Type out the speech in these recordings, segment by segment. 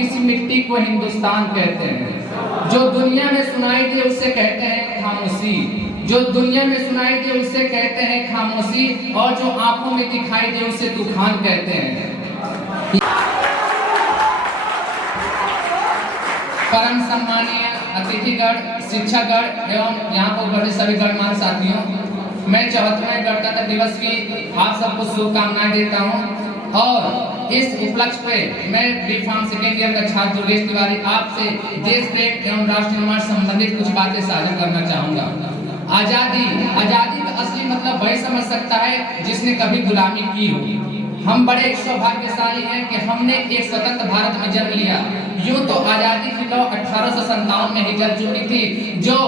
इसी मिट्टी को हिंदुस्तान कहते हैं। जो दुनिया में सुनाई दे उसे कहते हैं खामोशी, जो दुनिया में सुनाई दे उसे कहते हैं खामोशी, और जो आंखों में दिखाई दे उसे तूफान कहते हैं। परम सम्मानीय अतिथिगण, शिक्षकगण एवं यहाँ पर बड़े सभी गणमान्य साथियों, मैं 74वें गणतंत्र दिवस की आप सबको शुभकामनाएं देता हूँ। और इस उपलक्ष्य पे मैं B.Pharm सेकेंड ईयर का छात्र दुर्गेश तिवारी आपसे देश प्रेम एवं राष्ट्र निर्माण संबंधित कुछ बातें साझा करना चाहूँगा। आजादी का असली मतलब वही समझ सकता है जिसने कभी गुलामी की हो। हम बड़े सौभाग्यशाली हैं कि हमने एक स्वतंत्र भारत में जन्म लिया। यूं तो आजादी की लौ 1857 में ही जल चुकी थी, जो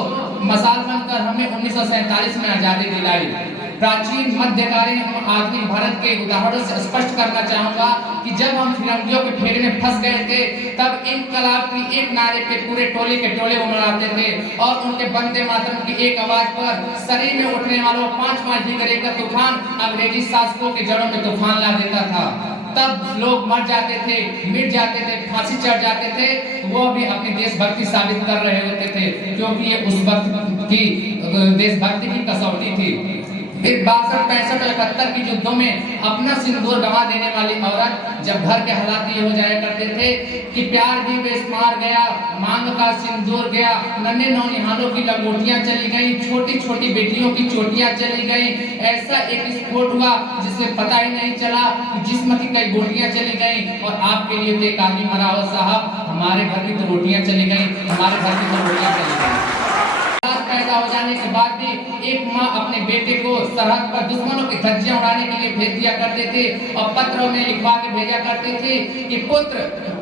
मसाल बनकर हमें 1947 में आजादी दिलाई। प्राचीन मध्यकालीन और आधुनिक भारत के उदाहरणों से स्पष्ट करना चाहूंगा कि जब हम फिरंगियों के फेरे में फंस गए थे, तब इनकलाब की एक नारे पे पूरे टोले के टोले उमड़ाते थे और उनके वंदे मातरम की एक आवाज पर शरीर में उठने वालों 5-5 डिग्री का तूफान अंग्रेजी शासकों के जड़ों में तूफान ला देता था। तब लोग मर जाते थे, मिट जाते थे, फांसी चढ़ जाते थे, वो भी अपनी देशभक्ति साबित कर रहे होते थे, क्योंकि ये उस वक्त की देशभक्ति की कसौटी थी। फिर 62, 65 और 71 की युद्धों में अपना सिंदूर गंवा देने वाली औरत, जब घर के हालात ये हो जाया करते थे कि प्यार भी बेशुमार गया, मांग का सिंदूर गया, नन्हे नौनिहालों की लंगोटियां चली गई, छोटी छोटी बेटियों की चोटियां चली गई, ऐसा एक विस्फोट हुआ जिससे पता ही नहीं चला कि जिस्म की कई बोटियां चली गई। और आपके लिए तो एक आदमी मरा हो साहब, हमारे घर की तो रोटियां चली गई, हमारे घर की तो रोटियां चली गई। पैदा हो जाने के बाद भी एक माँ अपने बेटे को सरहद पर दुश्मनों की धज्जियां उड़ाने के लिए भेज दिया करते थे और पत्रों में लिखवा के भेजा करते थे कि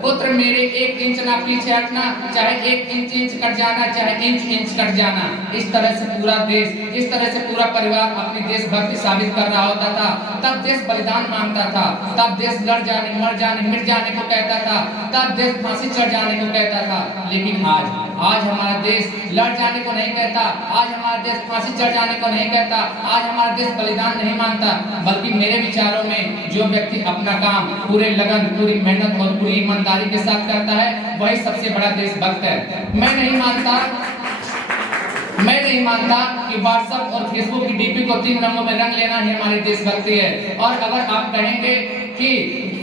पुत्र मेरे 1 इंच ना पीछे हटना, चाहे 1 इंच कट जाना, चाहे इंच कट जाना। इस तरह से पूरा देश, इस तरह से पूरा परिवार अपनी देशभक्ति साबित कर रहा होता था। तब देश बलिदान मांगता था, तब देश लड़ जाने, मर जाने, मिट जाने को कहता था, तब देश फांसी चढ़ जाने को कहता था। लेकिन आज हमारा देश लड़ जाने को नहीं कहता, आज हमारा देश फांसी चढ़ जाने को नहीं कहता, आज हमारा देश बलिदान नहीं मांगता, बल्कि मेरे विचारों में जो व्यक्ति अपना काम पूरे लगन, पूरी मेहनत और पूरी ईमानदारी के साथ करता है, वही सबसे बड़ा देशभक्त है। मैं नहीं मानता कि व्हाट्सएप और फेसबुक की डीपी को 3 रंगों में रंग लेना ही हमारी देशभक्ति है। और अगर आप कहेंगे कि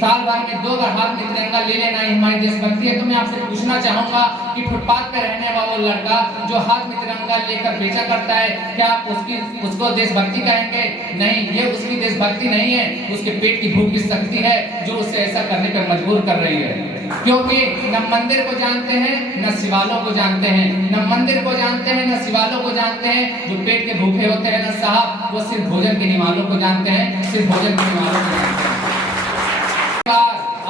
साल भर में 2 बार हाथ में तिरंगा ले लेना ही हमारी देशभक्ति है, तो मैं आपसे पूछना चाहूंगा कि फुटपाथ पे रहने वाला वो लड़का जो हाथ में तिरंगा लेकर बेचा करता है, क्या आप उसको देशभक्ति कहेंगे? नहीं, ये उसकी देशभक्ति नहीं है, उसके पेट की भूख की शक्ति है जो उसे ऐसा करने पर मजबूर कर रही है। क्योंकि न मंदिर को जानते हैं, न शिवालों को जानते हैं, न मंदिर को जानते हैं, न शिवालों को जानते हैं। जो पेट के भूखे होते हैं न साहब, वो सिर्फ भोजन के निवालों को जानते हैं, सिर्फ भोजन के निवालों को जानते हैं।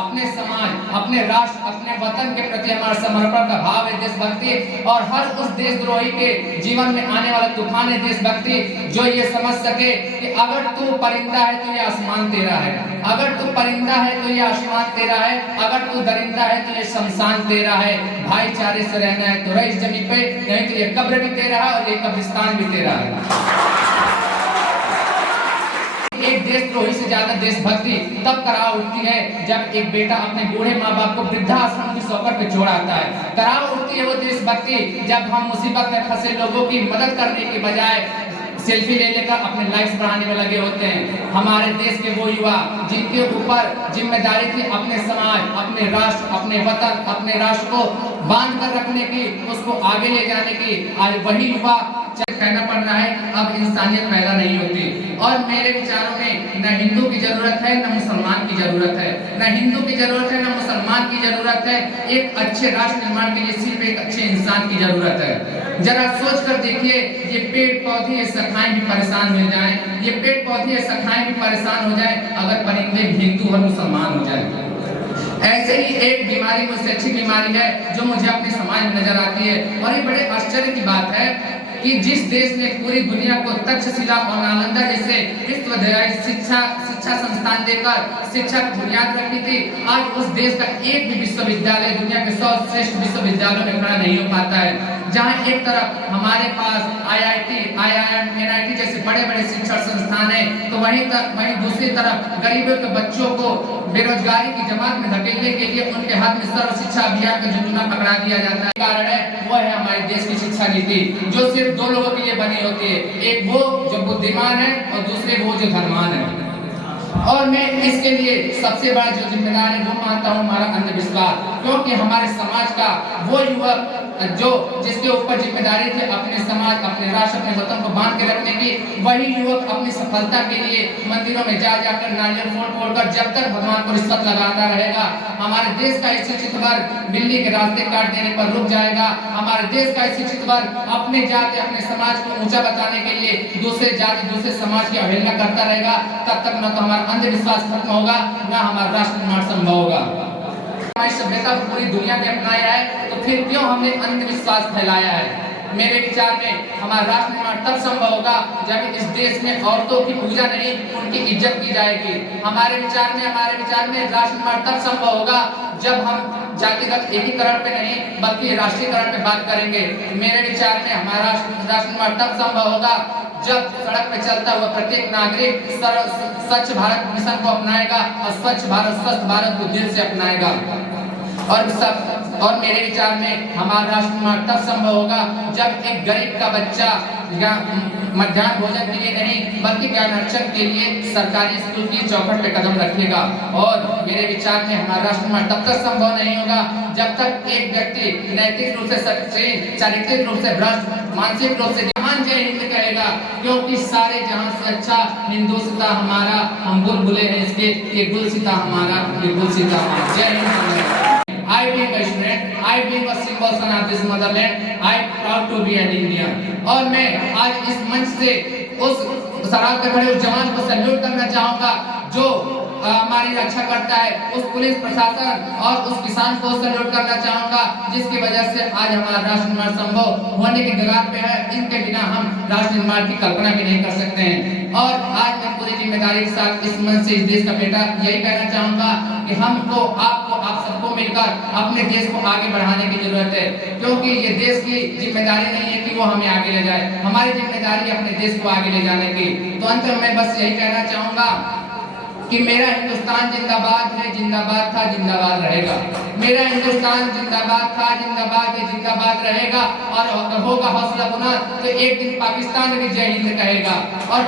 अपने समाज, अपने राष्ट्र, अपने वतन के प्रति हमारा समर्पण का भाव है देशभक्ति। और हर उस देशद्रोही के जीवन में आने वाला तूफान है देशभक्ति, जो ये समझ सके कि अगर तू परिंदा है तो ये आसमान तेरा है, अगर तू परिंदा है तो ये आसमान तेरा है, अगर तू दरिंदा है तो ये शमशान तेरा है। भाईचारे से रहना है तो रह इस जमीन पे, नहीं तो ये कब्र भी तेरा है और ये कब्रिस्तान भी तेरा है। एक देशद्रोही से ज्यादा देशभक्ति तब कराह उठती है जब एक बेटा अपने बूढ़े माँ बाप को वृद्धाश्रम की सौकत पे छोड़ आता है। कराह उठती है वो देशभक्ति जब हम मुसीबत में फंसे लोगों की मदद करने की बजाय सेल्फी ले लेकर अपने लाइक्स बढ़ाने में लगे होते हैं। हमारे देश के वो युवा जिनके ऊपर जिम्मेदारी थी अपने समाज, अपने राष्ट्र, अपने वतन, अपने राष्ट्र को बांध कर रखने की, उसको आगे ले जाने की, आज वही युवा कहना पड़ रहा है अब इंसानियत पैदा नहीं होती। और मेरे विचारों में न हिंदू की जरूरत है न मुसलमान की जरूरत है, न हिंदू की जरूरत है न मुसलमान की जरूरत है। एक अच्छे राष्ट्र निर्माण के लिए सिर्फ एक अच्छे इंसान की जरूरत है। जरा सोच कर देखिए, ये पेड़ पौधे, ये शाखाएं भी परेशान हो जाएं, ये पेड़ पौधे, ये शाखाएं भी परेशान हो जाएं अगर परिंदे हिंदू और मुसलमान हो जाए। ऐसे ही एक बीमारी मुझसे अच्छी बीमारी है जो मुझे अपने समाज में नजर आती है। और ये बड़े आश्चर्य की बात है कि जिस देश ने पूरी दुनिया को तक्षशिला और नालंदा जैसे विश्वविद्यालय शिक्षा संस्थान देकर शिक्षा की बुनियाद रखी थी, आज उस देश का एक भी विश्वविद्यालय दुनिया के 100 श्रेष्ठ विश्वविद्यालयों में खड़ा नहीं हो पाता है। जहाँ एक तरफ हमारे पास IIT, IIM, NIT जैसे बड़े-बड़े शिक्षण संस्थान है, तो वहीं दूसरी तरफ गरीबों के बच्चों को बेरोजगारी की जमात में धकेलने के लिए उनके हाथ में सर्व शिक्षा अभियान का जुनून पकड़ा दिया जाता है। कारण है वो है हमारे देश की शिक्षा नीति, जो सिर्फ दो लोगों के लिए बनी होती है, एक वो जो बुद्धिमान है और दूसरे वो जो धनवान है। और मैं इसके लिए सबसे बड़ा जो जिम्मेदार है वो मानता हूँ हमारा अंधविश्वास, क्योंकि हमारे समाज का वो युवक जो जिसके ऊपर जिम्मेदारी थी अपने समाज, अपने राष्ट्र, अपने वतन को बांध के रखने की, वही युवक अपनी सफलता के लिए मंदिरों में जा जाकर नारियल फोड़ कर जब तक भगवान को रिश्वत लगाता रहेगा, हमारे देश का शिक्षित वर्ग बिल्ली के रास्ते काट देने पर रुक जाएगा। हमारे देश का शिक्षित वर्ग अपने जाति, अपने समाज को ऊंचा बताने के लिए दूसरे जाति, दूसरे समाज की अवहेलना करता रहेगा। तब तक न तो हमारा अंधविश्वास खत्म होगा, न हमारा राष्ट्र निर्माण संभव होगा। हमारी सभ्यता को पूरी दुनिया ने अपनाया है, तो फिर क्यों हमने अंधविश्वास फैलाया है? मेरे विचार में हमारा राष्ट्र निर्माण तब संभव होगा जब इस देश में औरतों की पूजा नहीं, उनकी इज्जत की जाएगी। हमारे विचार में राष्ट्र निर्माण तब संभव होगा जब हम जातिगत एकीकरण पे नहीं बल्कि राष्ट्रीयकरण पे बात करेंगे। मेरे विचार में हमारा राष्ट्र निर्माण तब संभव होगा जब सड़क पे चलता हुआ प्रत्येक नागरिक स्वच्छ भारत मिशन को अपनाएगा और स्वच्छ भारत, स्वस्थ भारत को दिल से अपनाएगा। और मेरे विचार में हमारा राष्ट्र निर्माण तब संभव होगा जब एक गरीब का बच्चा मध्याह्न भोजन के लिए नहीं बल्कि ज्ञानार्जन के लिए सरकारी स्कूल की चौखट पे कदम रखेगा। और मेरे विचार में हमारा राष्ट्र निर्माण तब तक संभव नहीं होगा जब तक एक व्यक्ति नैतिक रूप से सक्षम, चारित्रिक रूप से भ्रष्ट, मानसिक रूप से जहान जय हिंद कहेगा, क्योंकि सारे जहां से अच्छा हिंदुस्तान हमारा, हम बुलबुले हैं इसके, ये गुलसिता हमारा, ये गुलसिता हमारा। जय Hind. I being a student, I being a symbol son of this motherland, I proud to be an Indian। और मैं आज इस मंच से उस सड़क पे खड़े उस जवान को सैल्यूट करना चाहूँगा जो हमारी रक्षा करता है, उस पुलिस प्रशासन और उस किसान को सैल्यूट करना चाहूँगा जिसकी वजह से आज हमारा राष्ट्र निर्माण संभव होने के कगार पे है। इनके बिना हम राष्ट्र निर्माण की कल्पना भी नहीं कर सकते हैं। और आज मैं पूरी जिम्मेदारी के साथ इस मंच से इस देश का बेटा यही कहना चाहूँगा कि हमको, आपको, आप सबको मिलकर अपने देश को आगे बढ़ाने की जरूरत है, क्योंकि ये देश की जिम्मेदारी नहीं है कि वो हमें आगे ले जाए, हमारी जिम्मेदारी है अपने देश को आगे ले जाने की। तो अंत में मैं बस यही कहना चाहूँगा कि मेरा हिंदुस्तान जिंदाबाद है, जिंदाबाद था, जिंदाबाद रहेगा। मेरा हिंदुस्तान जिंदाबाद था, जिंदाबाद है, जिंदाबाद रहेगा। और होगा हौसला बुलंद तो एक दिन पाकिस्तान भी जय हिंद कहेगा। और